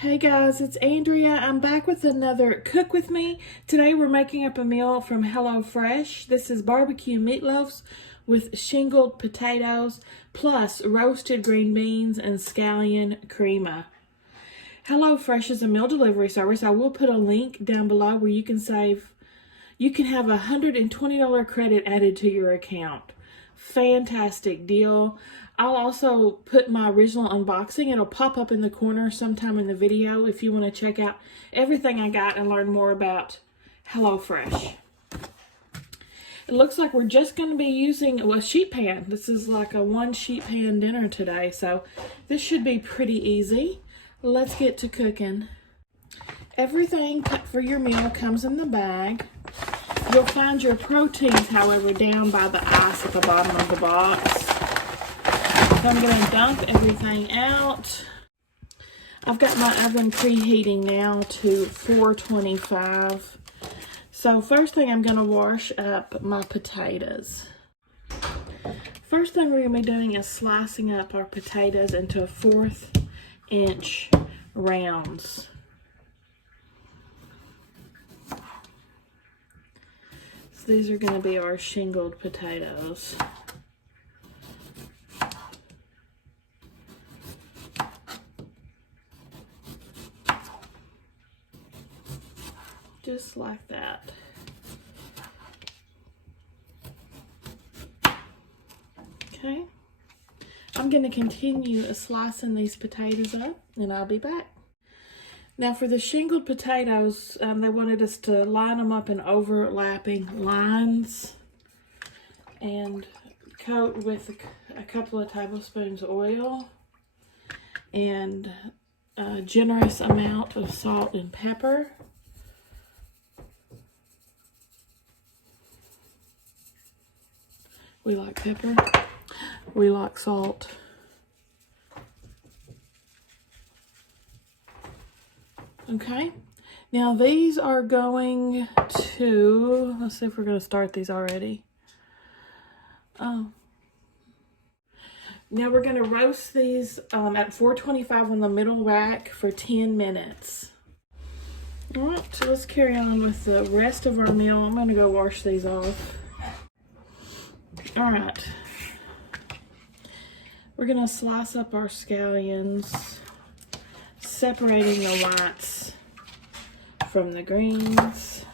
Hey guys, it's Andrea. I'm back with another Cook With Me. Today we're making up a meal from HelloFresh. This is barbecue meatloafs with shingled potatoes plus roasted green beans and scallion crema. HelloFresh is a meal delivery service. I will put a link down below where you can have a $120 credit added to your account. Fantastic deal. I'll also put my original unboxing. It'll pop up in the corner sometime in the video if you want to check out everything I got and learn more about HelloFresh. It looks like we're just going to be using a sheet pan. This is like a one sheet pan dinner today, so this should be pretty easy. Let's get to cooking. Everything for your meal comes in the bag. You'll find your proteins, however, down by the ice at the bottom of the box. So I'm going to dump everything out. I've got my oven preheating now to 425. So first thing, I'm going to wash up my potatoes. First thing we're going to be doing is slicing up our potatoes into 1/4 inch rounds. So these are going to be our shingled potatoes. Just like that. Okay. I'm going to continue slicing these potatoes up and I'll be back. Now for the shingled potatoes, they wanted us to line them up in overlapping lines and coat with a couple of tablespoons of oil and a generous amount of salt and pepper. We like pepper. We like salt. Okay. Now these are going to, let's see if we're going to start these already. Now we're going to roast these at 425 on the middle rack for 10 minutes. All right, so let's carry on with the rest of our meal. I'm going to go wash these off. All right, we're going to slice up our scallions, separating the whites from the greens.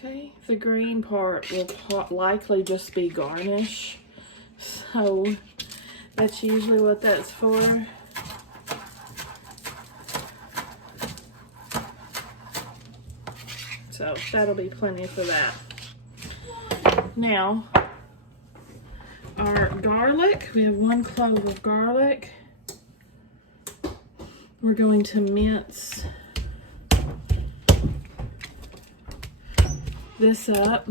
Okay, the green part will likely just be garnish, so that's usually what that's for. So that'll be plenty for that. Now, our garlic, we have 1 clove of garlic. We're going to mince this up.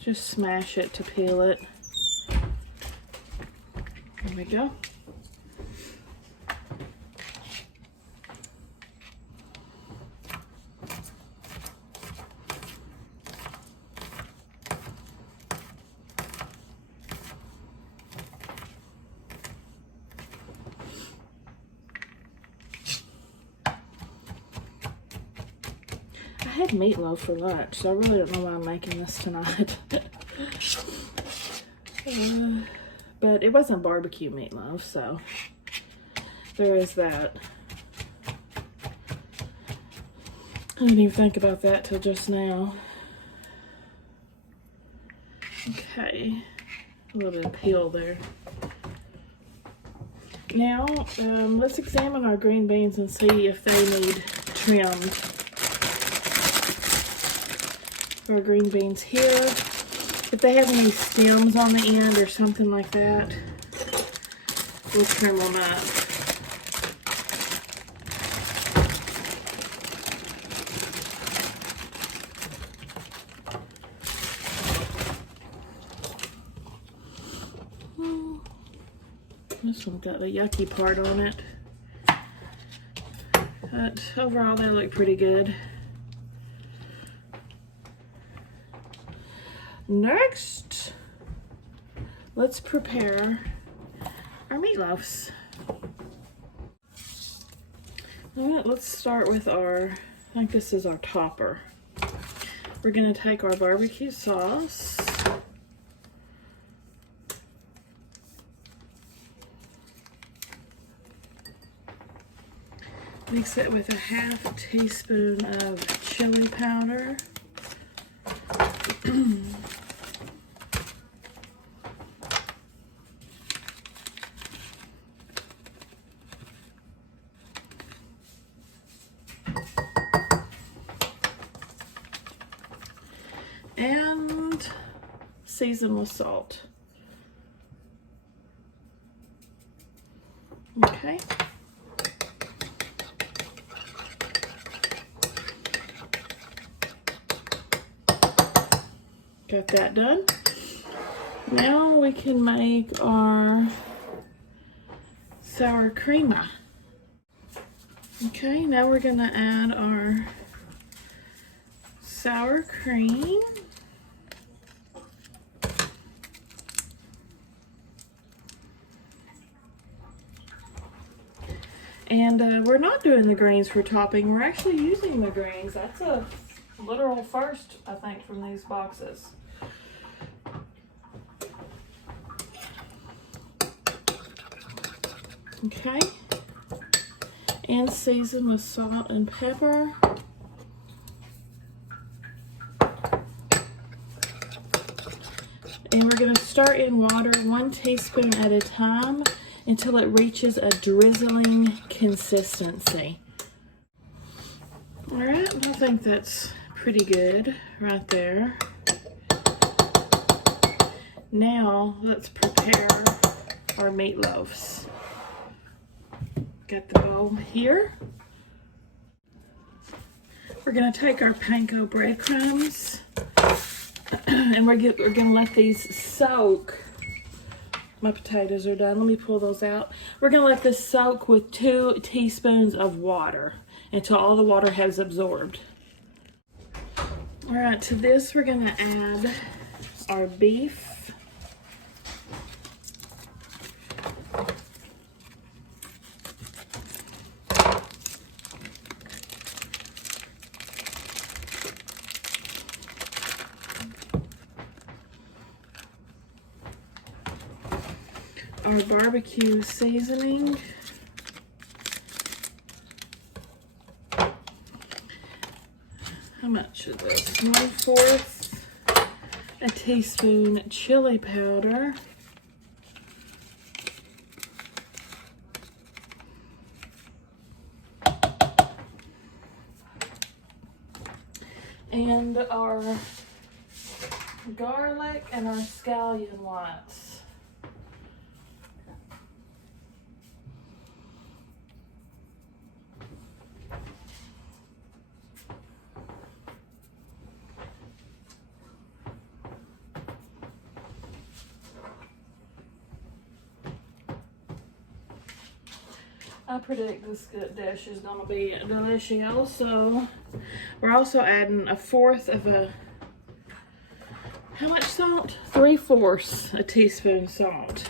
Just smash it to peel it. There we go. I had meatloaf for lunch, so I really don't know why I'm making this tonight. But it wasn't barbecue meatloaf, so there is that. I didn't even think about that till just now. Okay, a little bit of peel there. Now, let's examine our green beans and see if they need trimmed. Our green beans here, if they have any stems on the end or something like that, we'll trim them up. This one's got a yucky part on it. But overall, they look pretty good. Next, let's prepare our meatloafs. All right, let's start with I think this is our topper. We're gonna take our barbecue sauce. Mix it with a ½ teaspoon of chili powder. And season with salt. Okay. Got that done. Now we can make our sour creamer. Okay, now we're gonna add our sour cream. And we're not doing the greens for topping. We're actually using the greens. That's a literal first, I think, from these boxes. Okay. And season with salt and pepper. And we're going to start in water 1 teaspoon at a time until it reaches a drizzling consistency. All right, I think that's pretty good right there. Now let's prepare our meatloafs. Got the bowl here. We're going to take our panko breadcrumbs and we're going to let these soak. My potatoes are done. Let me pull those out. We're going to let this soak with 2 teaspoons of water until all the water has absorbed. All right, to this we're going to add our beef. Our barbecue seasoning. How much is this? 1/4 a teaspoon chili powder. And our garlic and our scallion whites. I predict this dish is going to be delicious. So we're also adding 1/4 of a, how much salt? 3/4 a teaspoon salt.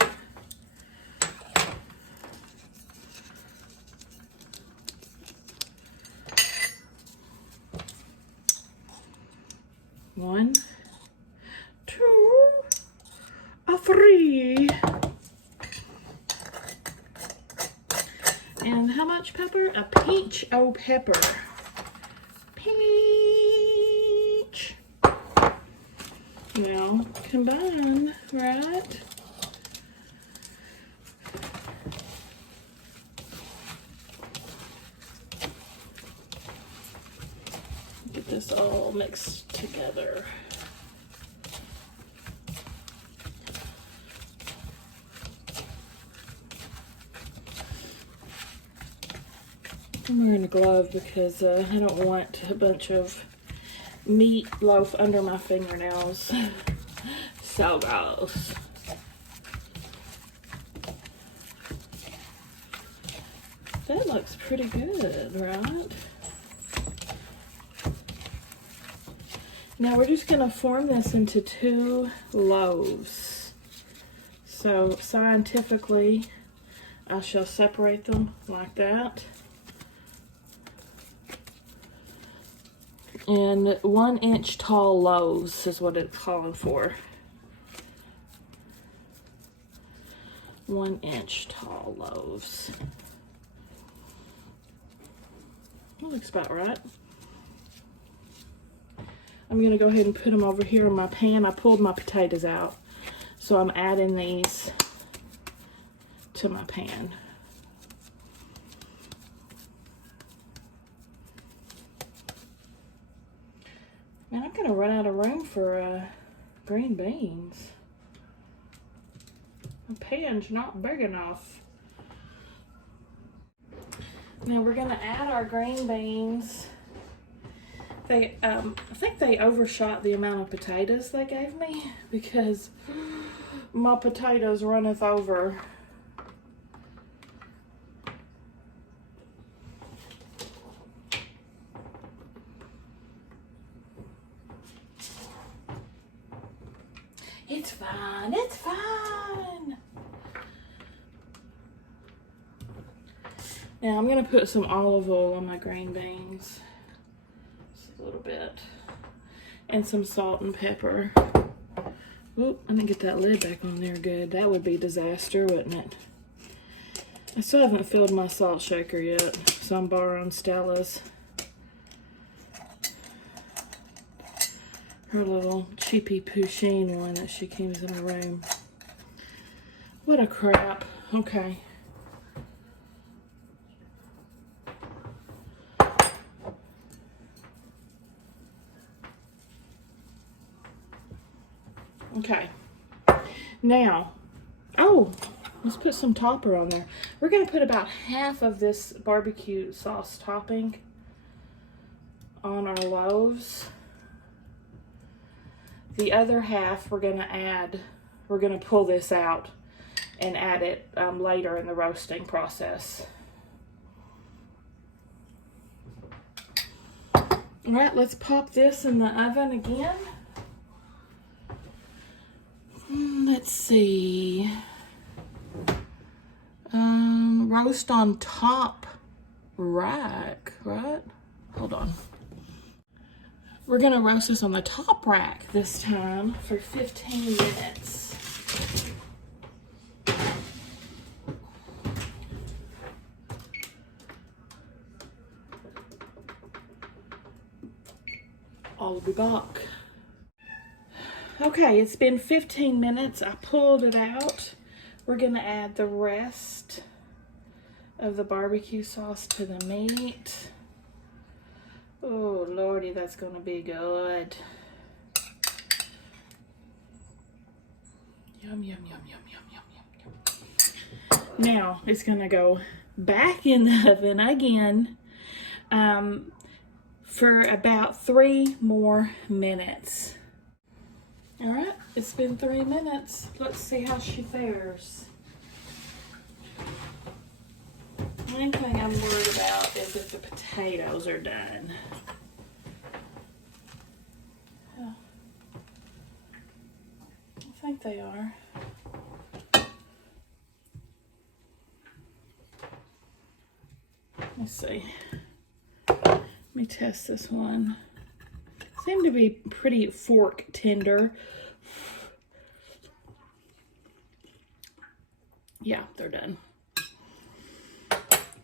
One, 2, 3. And how much pepper? A pinch of pepper. Pinch. Now combine, right? Get this all mixed together. I'm wearing a glove because I don't want a bunch of meatloaf under my fingernails. So gross. That looks pretty good, right? Now we're just going to form this into 2 loaves. So scientifically, I shall separate them like that. And 1-inch tall loaves is what it's calling for. 1-inch tall loaves. That looks about right. I'm going to go ahead and put them over here in my pan. I pulled my potatoes out, so I'm adding these to my pan. Man, I'm going to run out of room for green beans. The pan's not big enough. Now we're going to add our green beans. I think they overshot the amount of potatoes they gave me because my potatoes runneth over. It's fine, it's fine. Now I'm gonna put some olive oil on my green beans. A little bit, and some salt and pepper. Oop, I didn't get that lid back on there good. That would be disaster, wouldn't it? I still haven't filled my salt shaker yet, so I'm borrowing Stella's. Her little cheapy Pusheen one that she keeps in her room. What a crap. Okay. Okay, now, oh, let's put some topper on there. We're going to put about half of this barbecue sauce topping on our loaves. The other half we're going to pull this out and add it later in the roasting process. All right, let's pop this in the oven again. Let's see. Roast on top rack, right? Hold on. We're gonna roast this on the top rack this time for 15 minutes. I'll be back. Okay, it's been 15 minutes. I pulled it out. We're gonna add the rest of the barbecue sauce to the meat. Oh, Lordy, that's gonna be good. Yum, yum, yum, yum, yum, yum, yum, yum. Now, it's gonna go back in the oven again for about 3 more minutes. All right, it's been 3 minutes. Let's see how she fares. The only thing I'm worried about is if the potatoes are done. Oh, I think they are. Let's see. Let me test this one. Seem to be pretty fork tender. Yeah, they're done.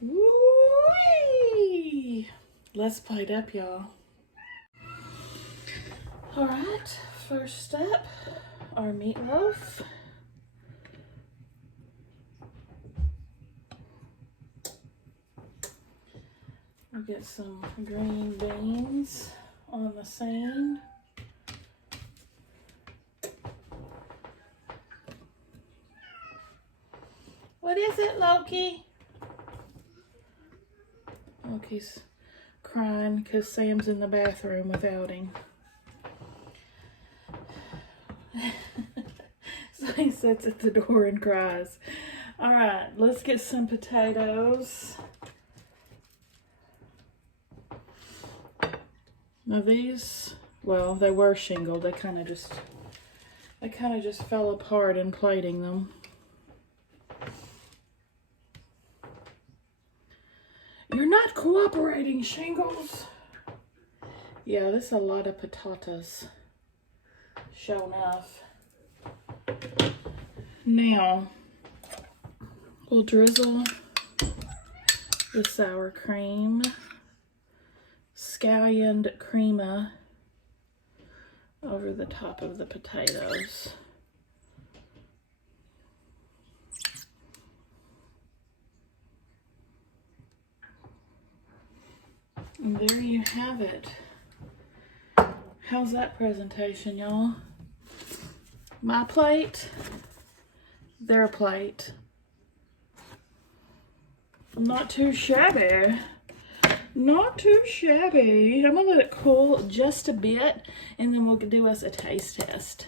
Woo-wee! Let's plate up, y'all. All right, first step, our meatloaf. We'll get some green beans on the scene. What is it, Loki? Loki's crying because Sam's in the bathroom without him. So he sits at the door and cries. All right, let's get some potatoes. Now these, well, they were shingled. They kind of just fell apart in plating them. You're not cooperating, Shingles. Yeah, this is a lot of potatoes. Sure enough. Now, we'll drizzle the sour cream, scallioned crema over the top of the potatoes. And there you have it. How's that presentation, y'all? My plate, their plate. Not too shabby. Not too shabby. I'm gonna let it cool just a bit and then we'll do us a taste test.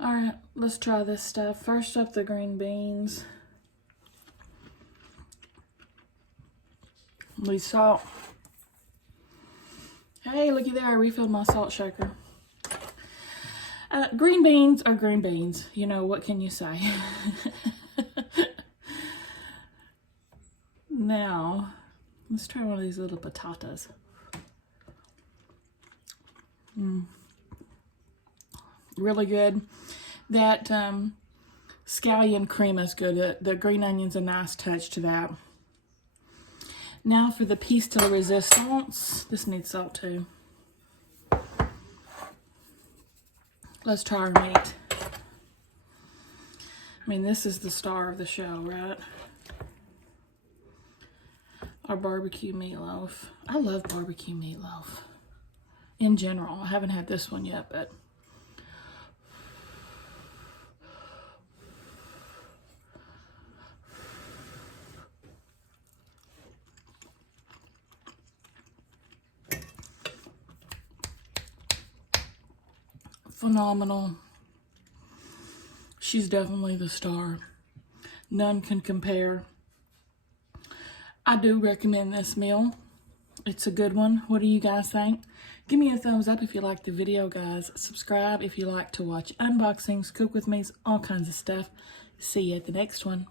All right, let's try this stuff. First up, the green beans. We salt. Hey, looky there, I refilled my salt shaker. Green beans are green beans. You know, what can you say? Now, let's try one of these little potatoes. Really good. That scallion cream is good. The green onion's a nice touch to that. Now for the piece de la resistance. This needs salt too. Let's try our meat. I mean, this is the star of the show, right? Our barbecue meatloaf. I love barbecue meatloaf. In general, I haven't had this one yet, but phenomenal. She's definitely the star. None can compare. I do recommend this meal. It's a good one. What do you guys think? Give me a thumbs up if you like the video, guys. Subscribe if you like to watch unboxings, cook with me's, all kinds of stuff. See you at the next one.